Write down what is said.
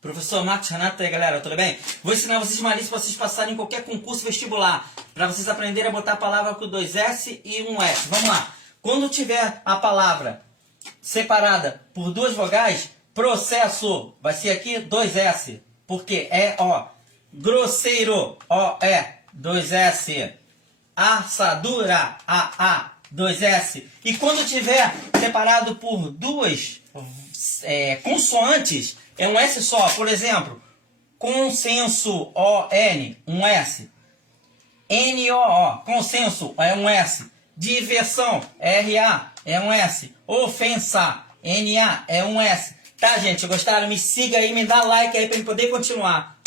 Professor Marcos Renato aí, galera, tudo bem? Vou ensinar vocês uma lista para vocês passarem em qualquer concurso vestibular, para vocês aprenderem a botar a palavra com 2 S e 1 S. Vamos lá. Quando tiver a palavra separada por 2 vogais, processo, vai ser aqui 2 S, porque é O. Grosseiro, O-E, 2 S. Assadura, A-A, 2 S. E quando tiver separado por 2 consoantes, é um S só. Por exemplo, consenso, O-N, um S. N-O-O, consenso, é um S. Diversão, R-A, é um S. Ofensa, N-A, é um S. Tá, gente? Gostaram? Me siga aí, me dá like aí para eu poder continuar.